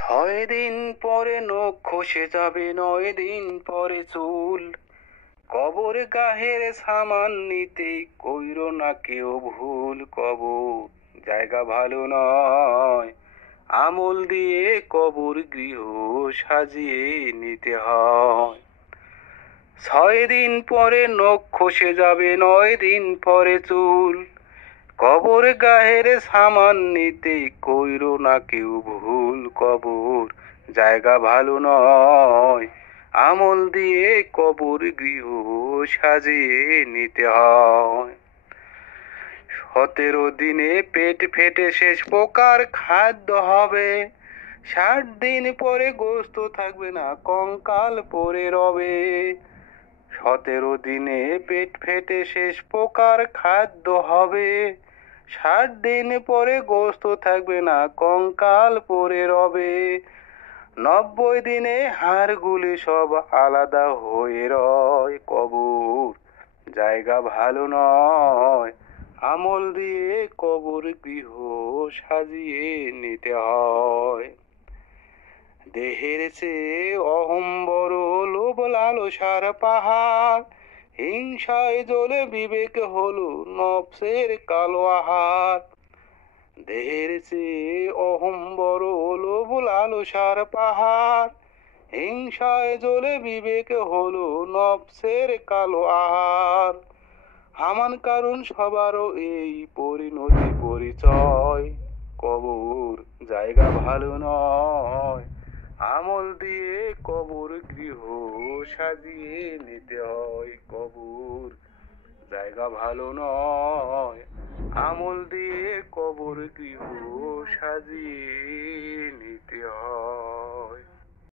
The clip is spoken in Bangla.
6 দিন পরে নখ খসে যাবে, 9 দিন পরে চুল। কবর গাহের সামান নিতে কইরো না কেউ ভুল। কবর জায়গা ভালো নয়, আমল দিয়ে কবর গৃহ সাজিয়ে নিতে হয়। 6 দিন পরে নখ খসে যাবে, 9 দিন পরে চুল। কবর গাহের সামান নিতে কইরো না কেউ ভুল। কবর জায়গা ভালো নয়, আমল দিয়ে কবর গৃহ সাজিয়ে নিতে হয়। 17 দিনে পেট ফেটে শেষ প্রকার খাদ্য হবে। 60 দিন পরে গোস্ত থাকবে না, কঙ্কাল পরে রবে। 17 দিনে পেট ফেটে শেষ প্রকার খাদ্য হবে। 60 দিন পরে গোস্ত থাকবে না, কঙ্কাল পরে রবে। 90 দিনে হাড়গুলি সব আলাদা হয়ে রয়। কবর জায়গা ভালো নয়, আমল দিয়ে কবর গৃহ সাজিয়ে নিতে হয়। দেহের চেয়ে অহং বড়, লোভ লালসার পাহাড়। হিংসায় জ্বলে বিবেক হলো নফসের কালো আহার। দেহের চেয়ে অহং বড়, লোভ লালসার পাহাড়। হিংসায় জ্বলে বিবেক হলো নফসের কালো আহার। হামান কারণ সবারও এই পরিণতি পরিচয়। কবর জায়গা ভালো নয়, আমল দিয়ে কবর গৃহ সাজিয়ে নিতে হয়। কবর জায়গা ভালো নয়, আমল দিয়ে কবর গৃহ সাজিয়ে নিতে